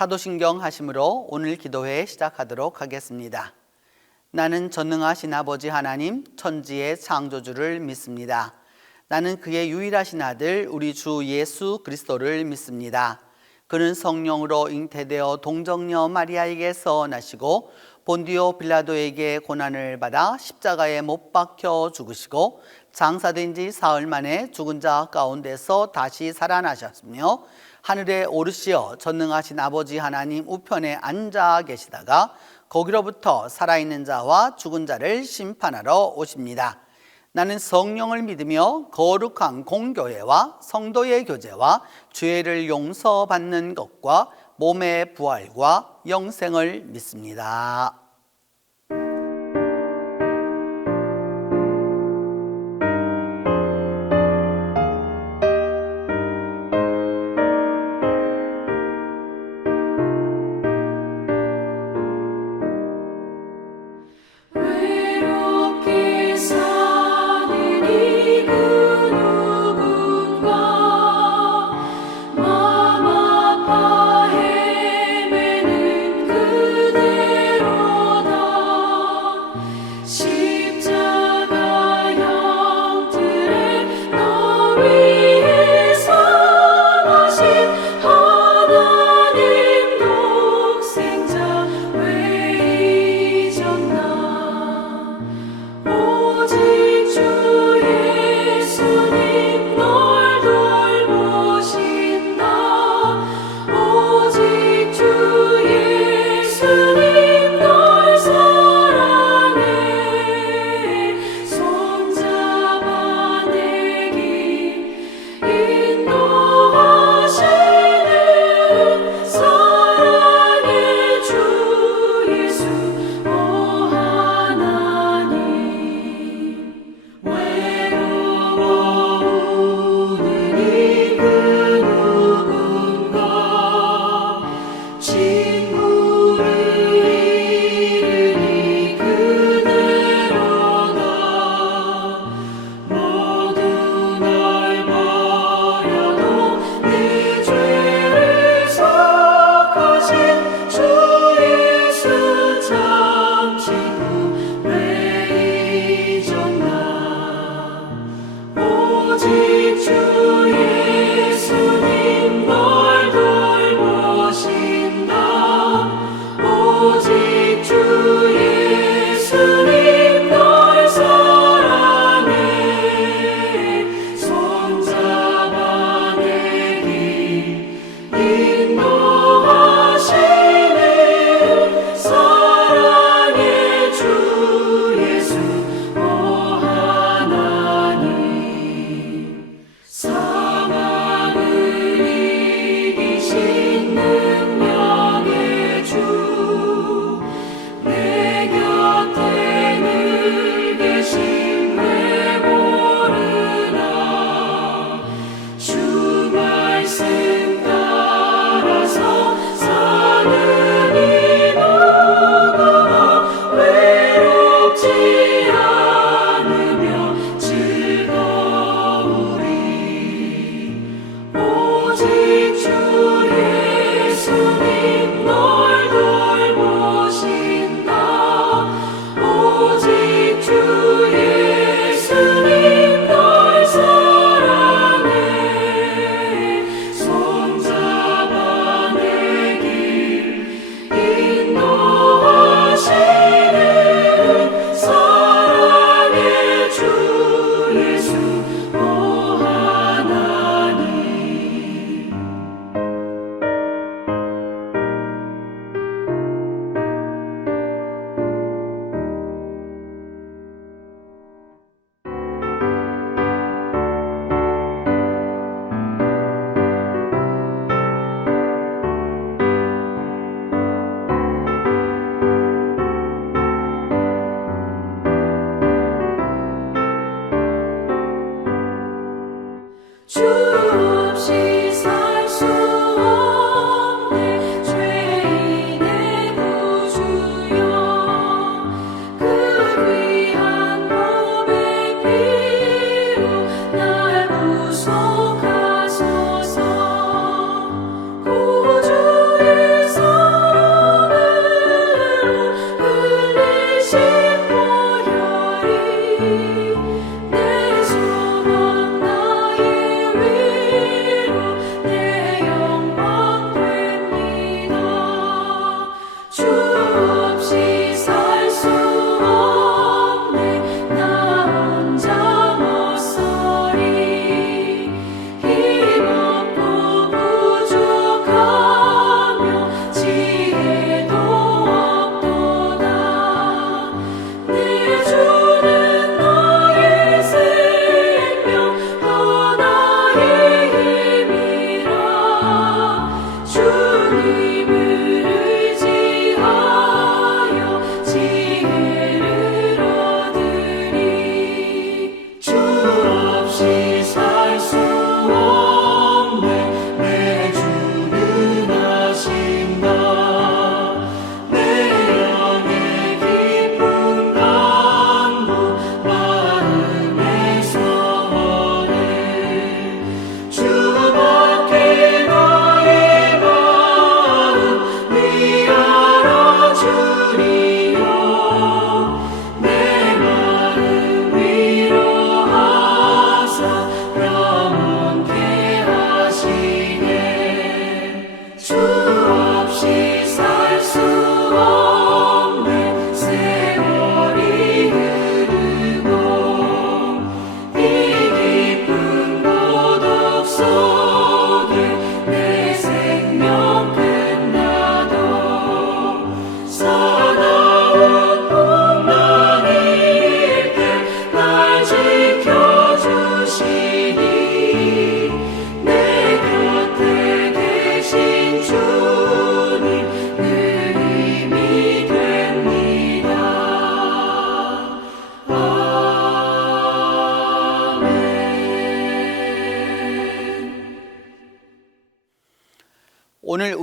사도신경 하심으로 오늘 기도회 시작하도록 하겠습니다. 나는 전능하신 아버지 하나님 천지의 창조주를 믿습니다. 나는 그의 유일하신 아들 우리 주 예수 그리스도를 믿습니다. 그는 성령으로 잉태되어 동정녀 마리아에게서 나시고 본디오 빌라도에게 고난을 받아 십자가에 못 박혀 죽으시고 장사된 지 사흘 만에 죽은 자 가운데서 다시 살아나셨으며 하늘에 오르시어 전능하신 아버지 하나님 우편에 앉아 계시다가 거기로부터 살아있는 자와 죽은 자를 심판하러 오십니다. 나는 성령을 믿으며 거룩한 공교회와 성도의 교제와 죄를 용서받는 것과 몸의 부활과 영생을 믿습니다. 맘 아파 헤매는 그대로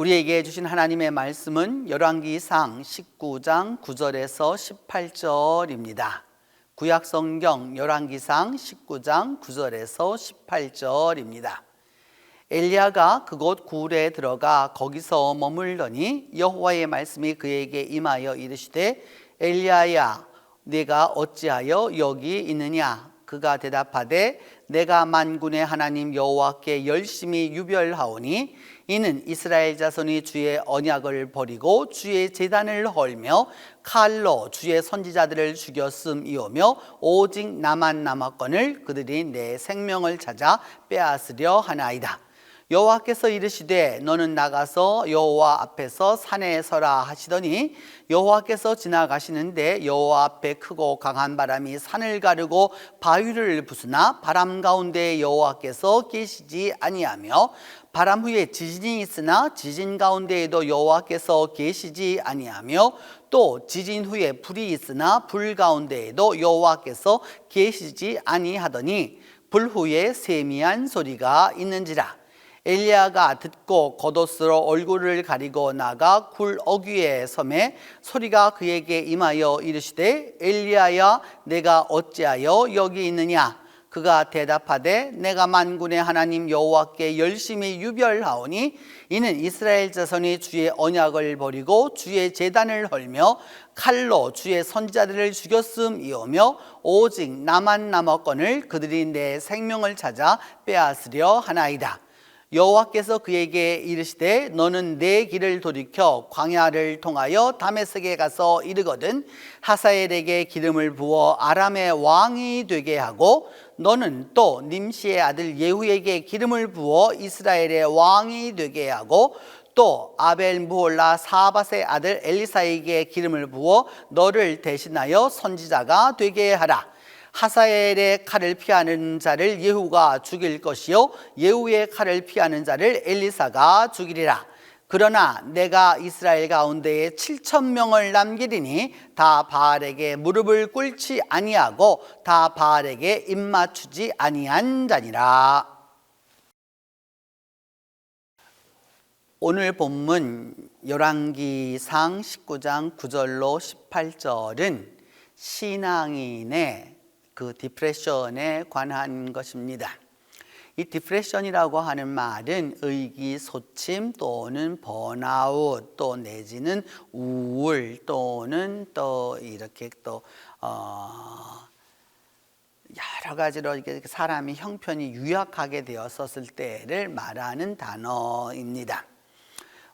우리에게 주신 하나님의 말씀은 열왕기상 19장 9절에서 18절입니다. 구약성경 열왕기상 19장 9절에서 18절입니다. 엘리야가 그곳 굴에 들어가 거기서 머물더니 여호와의 말씀이 그에게 임하여 이르시되 엘리야야 네가 어찌하여 여기 있느냐? 그가 대답하되 내가 만군의 하나님 여호와께 열심히 유별하오니 이는 이스라엘 자손이 주의 언약을 버리고 주의 제단을 헐며 칼로 주의 선지자들을 죽였음이오며 오직 나만 남았거늘 그들이 내 생명을 찾아 빼앗으려 하나이다. 여호와께서 이르시되 너는 나가서 여호와 앞에서 산에 서라 하시더니 여호와께서 지나가시는데 여호와 앞에 크고 강한 바람이 산을 가르고 바위를 부수나 바람 가운데 여호와께서 계시지 아니하며 바람 후에 지진이 있으나 지진 가운데에도 여호와께서 계시지 아니하며 또 지진 후에 불이 있으나 불 가운데에도 여호와께서 계시지 아니하더니 불 후에 세미한 소리가 있는지라. 엘리야가 듣고 겉옷으로 얼굴을 가리고 나가 굴 어귀에 섬에 소리가 그에게 임하여 이르시되 엘리야야 내가 어찌하여 여기 있느냐? 그가 대답하되 내가 만군의 하나님 여호와께 열심히 유별하오니 이는 이스라엘 자손이 주의 언약을 버리고 주의 제단을 헐며 칼로 주의 선지자들을 죽였음이오며 오직 나만 남았거늘 그들이 내 생명을 찾아 빼앗으려 하나이다. 여호와께서 그에게 이르시되 너는 내 길을 돌이켜 광야를 통하여 다메섹에 가서 이르거든 하사엘에게 기름을 부어 아람의 왕이 되게 하고 너는 또 님시의 아들 예후에게 기름을 부어 이스라엘의 왕이 되게 하고 또 아벨 무홀라 사밧의 아들 엘리사에게 기름을 부어 너를 대신하여 선지자가 되게 하라. 하사엘의 칼을 피하는 자를 예후가 죽일 것이요 예후의 칼을 피하는 자를 엘리사가 죽이리라. 그러나 내가 이스라엘 가운데에 7,000명을 남기리니 다 바알에게 무릎을 꿇지 아니하고 다 바알에게 입맞추지 아니한 자니라. 오늘 본문 열왕기상 19장 9절로 18절은 신앙인의 그 디프레션에 관한 것입니다. 이 디프레션이라고 하는 말은 의기소침 또는 번아웃 또 내지는 우울 또는 또 이렇게 또 여러 가지로 이렇게 사람이 형편이 유약하게 되었었을 때를 말하는 단어입니다.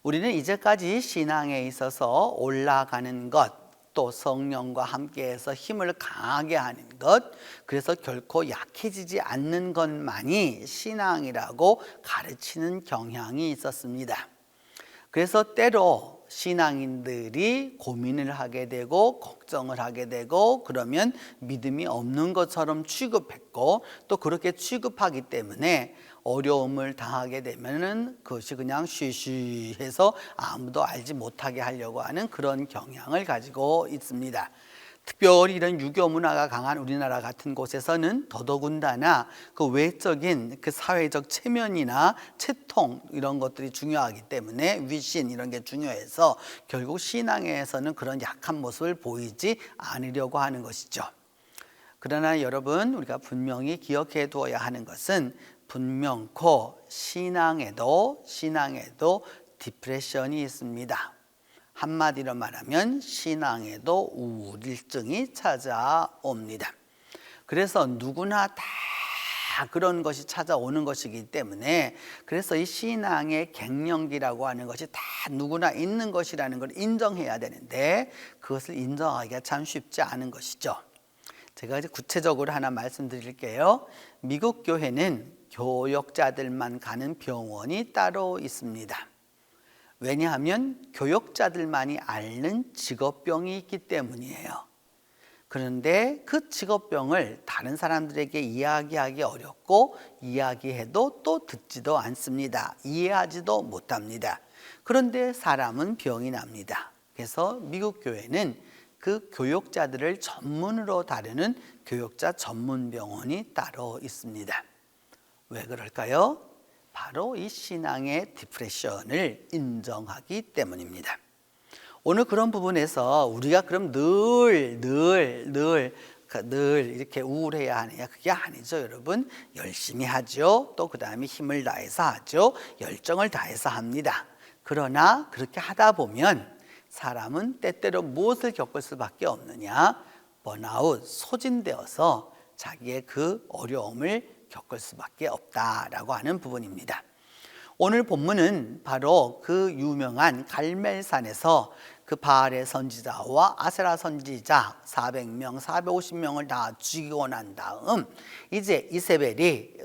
우리는 이제까지 신앙에 있어서 올라가는 것 또 성령과 함께해서 힘을 강하게 하는 것, 그래서 결코 약해지지 않는 것만이 신앙이라고 가르치는 경향이 있었습니다. 그래서 때로 신앙인들이 고민을 하게 되고 걱정을 하게 되고 그러면 믿음이 없는 것처럼 취급했고 또 그렇게 취급하기 때문에 어려움을 당하게 되면은 그것이 그냥 쉬쉬해서 아무도 알지 못하게 하려고 하는 그런 경향을 가지고 있습니다. 특별히 이런 유교 문화가 강한 우리나라 같은 곳에서는 더더군다나 그 외적인 그 사회적 체면이나 채통 이런 것들이 중요하기 때문에 위신 이런 게 중요해서 결국 신앙에서는 그런 약한 모습을 보이지 않으려고 하는 것이죠. 그러나 여러분 우리가 분명히 기억해 두어야 하는 것은 분명코 신앙에도 디프레션이 있습니다. 한마디로 말하면 신앙에도 우울증이 찾아옵니다. 그래서 누구나 다 그런 것이 찾아오는 것이기 때문에 그래서 이 신앙의 갱년기라고 하는 것이 다 누구나 있는 것이라는 걸 인정해야 되는데 그것을 인정하기가 참 쉽지 않은 것이죠. 제가 이제 구체적으로 하나 말씀드릴게요. 미국 교회는 교역자들만 가는 병원이 따로 있습니다. 왜냐하면 교역자들만이 앓는 직업병이 있기 때문이에요. 그런데 그 직업병을 다른 사람들에게 이야기하기 어렵고 이야기해도 또 듣지도 않습니다. 이해하지도 못합니다. 그런데 사람은 병이 납니다. 그래서 미국 교회는 그 교역자들을 전문으로 다루는 교역자 전문 병원이 따로 있습니다. 왜 그럴까요? 바로 이 신앙의 디프레션을 인정하기 때문입니다. 오늘 그런 부분에서 우리가 그럼 늘 이렇게 우울해야 하느냐? 그게 아니죠, 여러분. 열심히 하죠. 또 그 다음에 힘을 다해서 하죠. 열정을 다해서 합니다. 그러나 그렇게 하다 보면 사람은 때때로 무엇을 겪을 수밖에 없느냐? 번아웃, 소진되어서 자기의 그 어려움을 겪을 수밖에 없다라고 하는 부분입니다. 오늘 본문은 바로 그 유명한 갈멜산에서 그 바알의 선지자와 아세라 선지자 400명, 450명을 다 죽이고 난 다음 이제 이세벨이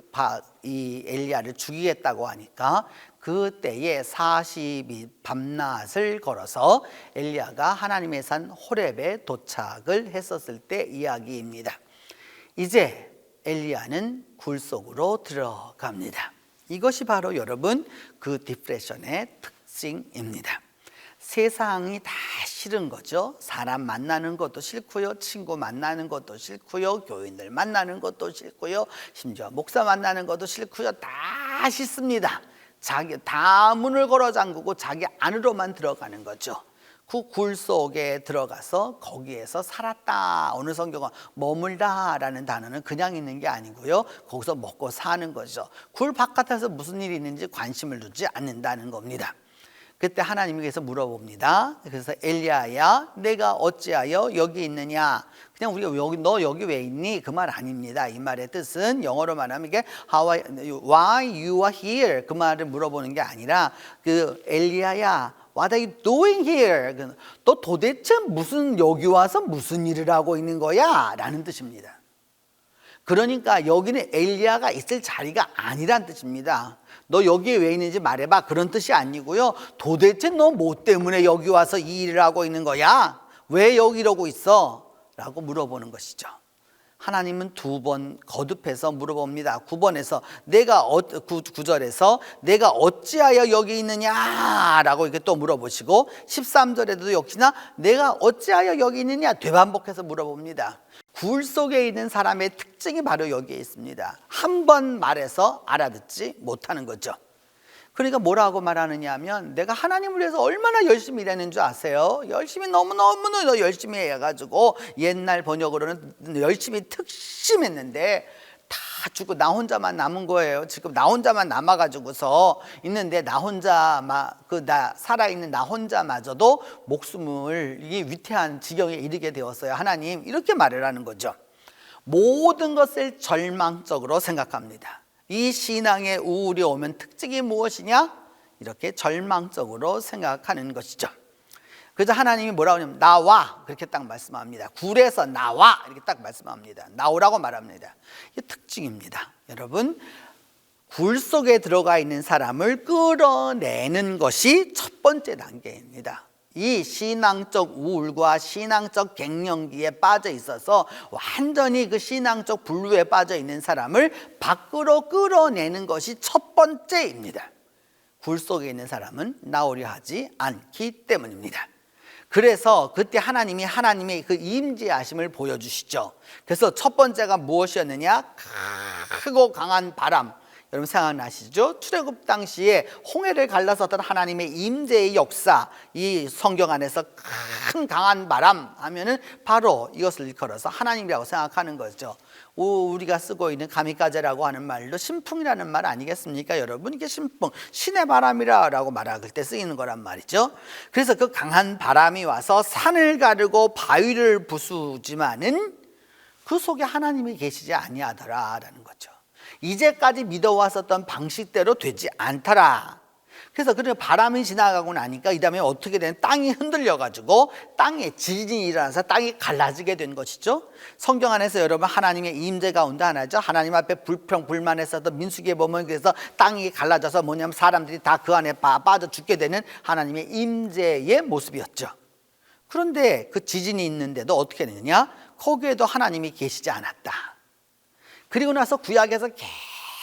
이 엘리야를 죽이겠다고 하니까 그때에 40이 밤낮을 걸어서 엘리야가 하나님의 산 호렙에 도착을 했었을 때 이야기입니다. 이제 엘리야는 굴 속으로 들어갑니다. 이것이 바로 여러분 그 디프레션의 특징입니다. 세상이 다 싫은 거죠. 사람 만나는 것도 싫고요, 친구 만나는 것도 싫고요, 교인들 만나는 것도 싫고요, 심지어 목사 만나는 것도 싫고요, 다 싫습니다. 자기 다 문을 걸어 잠그고 자기 안으로만 들어가는 거죠. 그 굴 속에 들어가서 거기에서 살았다. 오늘 성경은 머물다라는 단어는 그냥 있는 게 아니고요, 거기서 먹고 사는 거죠. 굴 바깥에서 무슨 일이 있는지 관심을 두지 않는다는 겁니다. 그때 하나님께서 물어봅니다. 그래서 엘리야야, 내가 어찌하여 여기 있느냐? 그냥 우리가 너 여기 왜 있니? 그 말 아닙니다. 이 말의 뜻은 영어로 말하면 이게 why you are here 그 말을 물어보는 게 아니라 그 엘리야야, what are you doing here? 너 도대체 무슨 여기 와서 무슨 일을 하고 있는 거야? 라는 뜻입니다. 그러니까 여기는 엘리야가 있을 자리가 아니란 뜻입니다. 너 여기에 왜 있는지 말해봐, 그런 뜻이 아니고요, 도대체 너 뭐 때문에 여기 와서 이 일을 하고 있는 거야? 왜 여기 이러고 있어? 라고 물어보는 것이죠. 하나님은 두 번 거듭해서 물어봅니다. 9번에서 9절에서 내가 어찌하여 여기 있느냐 라고 이렇게 또 물어보시고 13절에도 역시나 내가 어찌하여 여기 있느냐 되반복해서 물어봅니다. 굴 속에 있는 사람의 특징이 바로 여기에 있습니다. 한 번 말해서 알아듣지 못하는 거죠. 그러니까 뭐라고 말하느냐 하면 내가 하나님을 위해서 얼마나 열심히 일하는 줄 아세요? 열심히 너무너무 열심히 해가지고 옛날 번역으로는 열심히 특심했는데 다 죽고 나 혼자만 남은 거예요. 지금 나 혼자만 남아가지고서 있는데 나 혼자 살아있는 나 혼자마저도 목숨을 이 위태한 지경에 이르게 되었어요. 하나님, 이렇게 말을 하는 거죠. 모든 것을 절망적으로 생각합니다. 이 신앙의 우울이 오면 특징이 무엇이냐? 이렇게 절망적으로 생각하는 것이죠. 그래서 하나님이 뭐라고 하냐면 나와, 그렇게 딱 말씀합니다. 굴에서 나와, 이렇게 딱 말씀합니다. 나오라고 말합니다. 이게 특징입니다. 여러분, 굴 속에 들어가 있는 사람을 끌어내는 것이 첫 번째 단계입니다. 이 신앙적 우울과 신앙적 갱년기에 빠져 있어서 완전히 그 신앙적 분류에 빠져 있는 사람을 밖으로 끌어내는 것이 첫 번째입니다. 굴 속에 있는 사람은 나오려 하지 않기 때문입니다. 그래서 그때 하나님의 그 임재하심을 보여주시죠. 그래서 첫 번째가 무엇이었느냐? 크고 강한 바람. 여러분 생각나시죠? 출애굽 당시에 홍해를 갈라섰던 하나님의 임재의 역사, 이 성경 안에서 큰 강한 바람 하면은 바로 이것을 일컬어서 하나님이라고 생각하는 거죠. 우리가 쓰고 있는 가미까제라고 하는 말도 신풍이라는 말 아니겠습니까? 여러분, 이게 신풍, 신의 바람이라고 말할 때 쓰이는 거란 말이죠. 그래서 그 강한 바람이 와서 산을 가르고 바위를 부수지만은 그 속에 하나님이 계시지 아니하더라라는 거죠. 이제까지 믿어왔었던 방식대로 되지 않더라. 그래서 바람이 지나가고 나니까 이 다음에 어떻게 된 땅이 흔들려가지고 땅에 지진이 일어나서 땅이 갈라지게 된 것이죠. 성경 안에서 여러분 하나님의 임재 가운데 하나죠. 하나님 앞에 불평불만했었던 민수기에 보면 그래서 땅이 갈라져서 뭐냐면 사람들이 다 그 안에 빠져 죽게 되는 하나님의 임재의 모습이었죠. 그런데 그 지진이 있는데도 어떻게 되느냐? 거기에도 하나님이 계시지 않았다. 그리고 나서 구약에서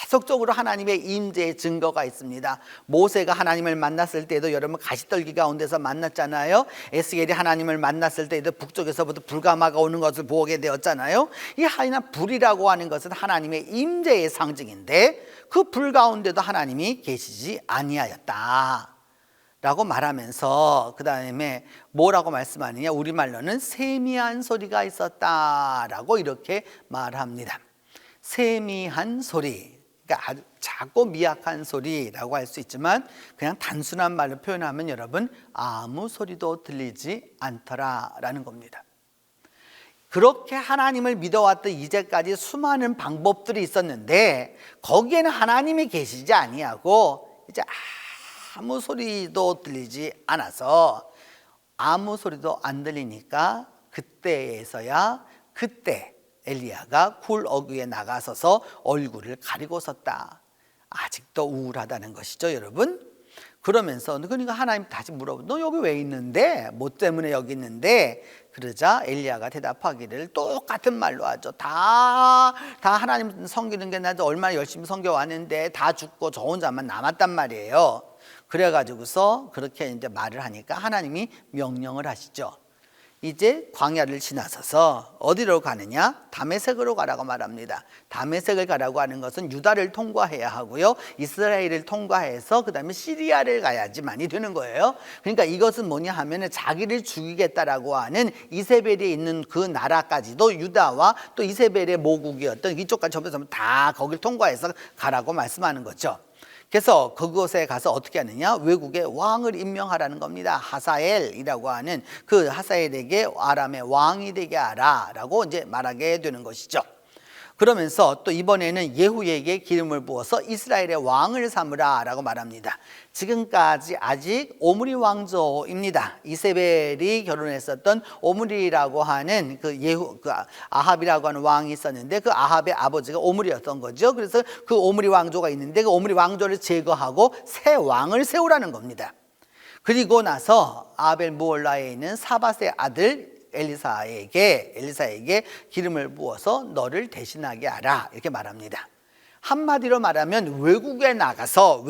계속적으로 하나님의 임재의 증거가 있습니다. 모세가 하나님을 만났을 때도 여러분 가시떨기 가운데서 만났잖아요. 에스겔이 하나님을 만났을 때도 북쪽에서부터 불가마가 오는 것을 보게 되었잖아요. 이 하이나 불이라고 하는 것은 하나님의 임재의 상징인데 그 불 가운데도 하나님이 계시지 아니하였다 라고 말하면서 그 다음에 뭐라고 말씀하느냐, 우리말로는 세미한 소리가 있었다라고 이렇게 말합니다. 세미한 소리, 그러니까 아주 작고 미약한 소리라고 할 수 있지만 그냥 단순한 말로 표현하면 여러분 아무 소리도 들리지 않더라라는 겁니다. 그렇게 하나님을 믿어왔던 이제까지 수많은 방법들이 있었는데 거기에는 하나님이 계시지 아니하고 이제 아무 소리도 들리지 않아서 아무 소리도 안 들리니까 그때에서야 엘리야가 굴 어귀에 나가서서 얼굴을 가리고 섰다. 아직도 우울하다는 것이죠, 여러분. 그러면서 그러니까 하나님 다시 물어보고 너 여기 왜 있는데? 뭐 때문에 여기 있는데? 그러자 엘리야가 대답하기를 똑같은 말로 하죠. 다 하나님 섬기는 게 나도 얼마나 열심히 섬겨왔는데 다 죽고 저 혼자만 남았단 말이에요. 그래가지고서 그렇게 이제 말을 하니까 하나님이 명령을 하시죠. 이제 광야를 지나서서 어디로 가느냐? 다메섹으로 가라고 말합니다. 다메섹을 가라고 하는 것은 유다를 통과해야 하고요, 이스라엘을 통과해서 그 다음에 시리아를 가야지만이 되는 거예요. 그러니까 이것은 뭐냐 하면 자기를 죽이겠다라고 하는 이세벨이 있는 그 나라까지도 유다와 또 이세벨의 모국이었던 이쪽까지 전부 다 거길 통과해서 가라고 말씀하는 거죠. 그래서 그곳에 가서 어떻게 하느냐, 외국의 왕을 임명하라는 겁니다. 하사엘이라고 하는 그 하사엘에게 아람의 왕이 되게 하라라고 이제 말하게 되는 것이죠. 그러면서 또 이번에는 예후에게 기름을 부어서 이스라엘의 왕을 삼으라 라고 말합니다. 지금까지 아직 오므리 왕조입니다. 이세벨이 결혼했었던 오므리라고 하는 그 아합이라고 하는 왕이 있었는데 그 아합의 아버지가 오므리였던 거죠. 그래서 그 오므리 왕조가 있는데 그 오므리 왕조를 제거하고 새 왕을 세우라는 겁니다. 그리고 나서 아벨 무올라에 있는 사밧의 아들 엘리사에게 기름을 부어서 너를 대신하게 하라 이렇게 말합니다. 한마디로 말하면 외국에 나가서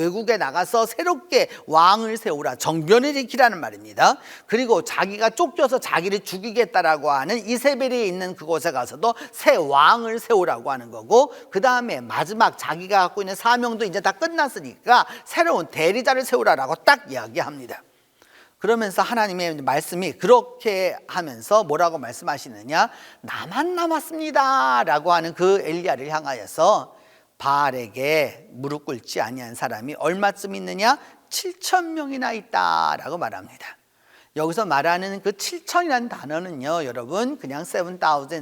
새롭게 왕을 세우라, 정변을 일으키라는 말입니다. 그리고 자기가 쫓겨서 자기를 죽이겠다라고 하는 이세벨이 있는 그곳에 가서도 새 왕을 세우라고 하는 거고, 그 다음에 마지막 자기가 갖고 있는 사명도 이제 다 끝났으니까 새로운 대리자를 세우라라고 딱 이야기합니다. 그러면서 하나님의 말씀이 그렇게 하면서 뭐라고 말씀하시느냐, 나만 남았습니다 라고 하는 그 엘리야를 향하여서 바알에게 무릎 꿇지 아니한 사람이 얼마쯤 있느냐, 7,000명이나 있다 라고 말합니다. 여기서 말하는 그 7,000이라는 단어는요, 여러분 그냥 7,000,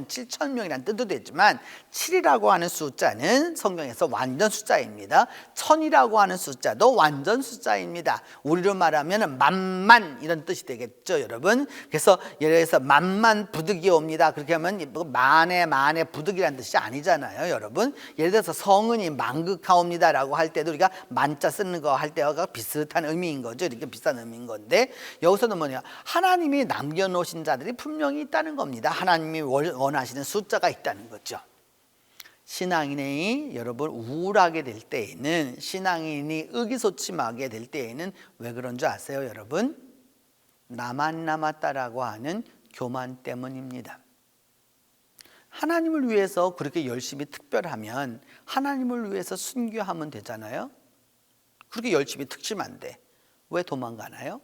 7,000명이라는 뜻도 되지만 7이라고 하는 숫자는 성경에서 완전 숫자입니다. 1,000이라고 하는 숫자도 완전 숫자입니다. 우리로 말하면 만만 이런 뜻이 되겠죠, 여러분. 그래서 예를 들어서 만만 부득이 옵니다, 그렇게 하면 만에 부득이라는 뜻이 아니잖아요, 여러분. 예를 들어서 성은이 만극하옵니다 라고 할 때도 우리가 만자 쓰는 거 할 때와 비슷한 의미인 거죠. 이렇게 비슷한 의미인 건데, 여기서는 뭐냐, 하나님이 남겨놓으신 자들이 분명히 있다는 겁니다. 하나님이 원하시는 숫자가 있다는 거죠. 신앙인이 여러분 우울하게 될 때에는, 신앙인이 의기소침하게 될 때에는 왜 그런 줄 아세요, 여러분? 나만 남았다라고 하는 교만 때문입니다. 하나님을 위해서 그렇게 열심히 특별하면 하나님을 위해서 순교하면 되잖아요. 그렇게 열심히 특심한데 왜 도망가나요?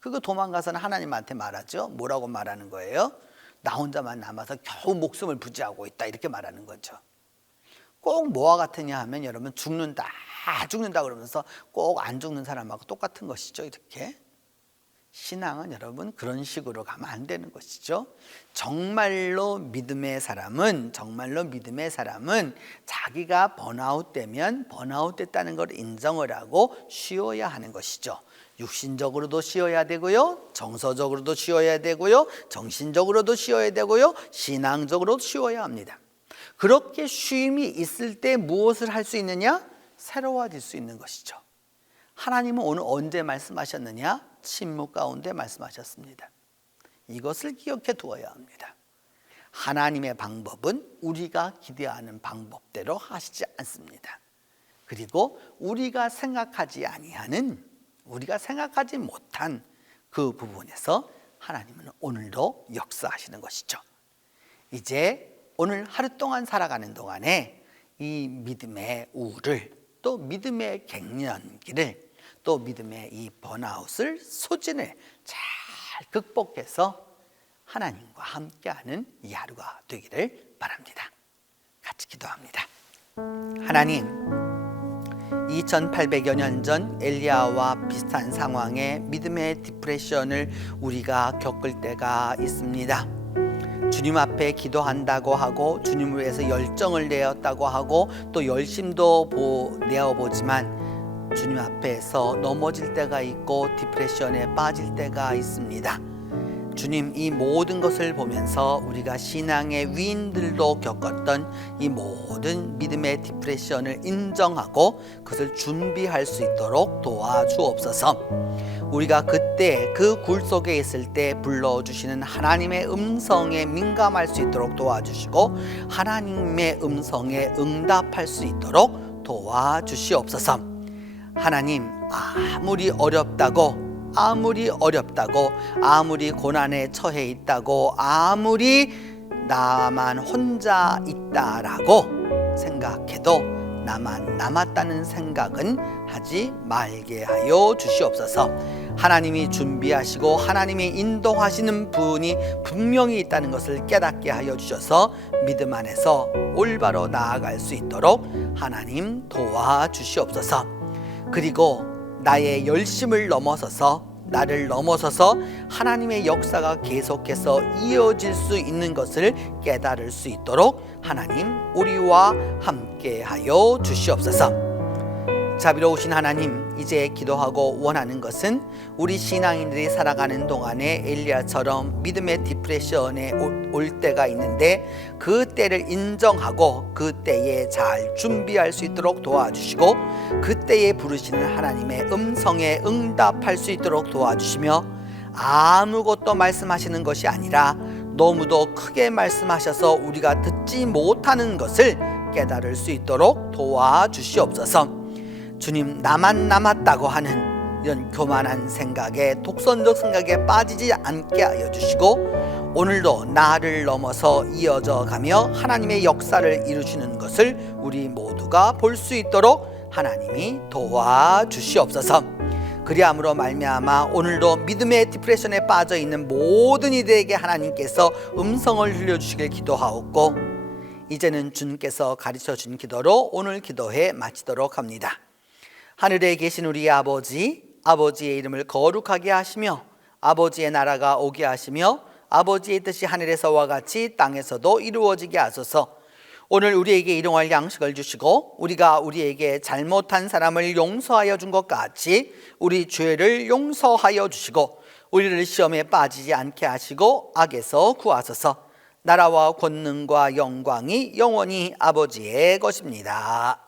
그거 도망가서는 하나님한테 말하죠. 뭐라고 말하는 거예요? 나 혼자만 남아서 겨우 목숨을 부지하고 있다 이렇게 말하는 거죠. 꼭 뭐와 같으냐 하면 여러분 죽는다 그러면서 꼭 안 죽는 사람하고 똑같은 것이죠. 이렇게 신앙은 여러분 그런 식으로 가면 안 되는 것이죠. 정말로 믿음의 사람은 자기가 번아웃되면 번아웃됐다는 걸 인정을 하고 쉬어야 하는 것이죠. 육신적으로도 쉬어야 되고요, 정서적으로도 쉬어야 되고요, 정신적으로도 쉬어야 되고요, 신앙적으로도 쉬어야 합니다. 그렇게 쉼이 있을 때 무엇을 할 수 있느냐? 새로워질 수 있는 것이죠. 하나님은 오늘 언제 말씀하셨느냐? 침묵 가운데 말씀하셨습니다. 이것을 기억해 두어야 합니다. 하나님의 방법은 우리가 기대하는 방법대로 하시지 않습니다. 그리고 우리가 생각하지 아니하는, 우리가 생각하지 못한 그 부분에서 하나님은 오늘도 역사하시는 것이죠. 이제 오늘 하루 동안 살아가는 동안에 이 믿음의 우를, 또 믿음의 갱년기를, 또 믿음의 이 번아웃을, 소진을 잘 극복해서 하나님과 함께하는 이 하루가 되기를 바랍니다. 같이 기도합니다. 하나님, 2800여 년 전 엘리야와 비슷한 상황의 믿음의 디프레션을 우리가 겪을 때가 있습니다. 주님 앞에 기도한다고 하고 주님을 위해서 열정을 내었다고 하고 또 열심도 내어보지만 주님 앞에서 넘어질 때가 있고 디프레션에 빠질 때가 있습니다. 주님, 이 모든 것을 보면서 우리가 신앙의 위인들도 겪었던 이 모든 믿음의 디프레션을 인정하고 그것을 준비할 수 있도록 도와주옵소서. 우리가 그때 그 굴 속에 있을 때 불러주시는 하나님의 음성에 민감할 수 있도록 도와주시고 하나님의 음성에 응답할 수 있도록 도와주시옵소서. 하나님, 아무리 어렵다고, 아무리 고난에 처해 있다고, 아무리 나만 혼자 있다라고 생각해도 나만 남았다는 생각은 하지 말게 하여 주시옵소서. 하나님이 준비하시고 하나님이 인도하시는 분이 분명히 있다는 것을 깨닫게 하여 주셔서 믿음 안에서 올바로 나아갈 수 있도록 하나님 도와주시옵소서. 그리고 나의 열심을 넘어서서, 나를 넘어서서 하나님의 역사가 계속해서 이어질 수 있는 것을 깨달을 수 있도록 하나님 우리와 함께 하여 주시옵소서. 자비로우신 하나님, 이제 기도하고 원하는 것은 우리 신앙인들이 살아가는 동안에 엘리야처럼 믿음의 디프레션에 올 때가 있는데 그 때를 인정하고 그 때에 잘 준비할 수 있도록 도와주시고 그 때에 부르시는 하나님의 음성에 응답할 수 있도록 도와주시며 아무것도 말씀하시는 것이 아니라 너무도 크게 말씀하셔서 우리가 듣지 못하는 것을 깨달을 수 있도록 도와주시옵소서. 주님, 나만 남았다고 하는 이런 교만한 생각에, 독선적 생각에 빠지지 않게 하여 주시고 오늘도 나를 넘어서 이어져 가며 하나님의 역사를 이루시는 것을 우리 모두가 볼 수 있도록 하나님이 도와주시옵소서. 그리함으로 말미암아 오늘도 믿음의 디프레션에 빠져 있는 모든 이들에게 하나님께서 음성을 들려주시길 기도하옵고 이제는 주님께서 가르쳐 준 기도로 오늘 기도회 마치도록 합니다. 하늘에 계신 우리 아버지, 아버지의 이름을 거룩하게 하시며 아버지의 나라가 오게 하시며 아버지의 뜻이 하늘에서와 같이 땅에서도 이루어지게 하소서. 오늘 우리에게 일용할 양식을 주시고 우리가 우리에게 잘못한 사람을 용서하여 준 것 같이 우리 죄를 용서하여 주시고 우리를 시험에 빠지지 않게 하시고 악에서 구하소서. 나라와 권능과 영광이 영원히 아버지의 것입니다.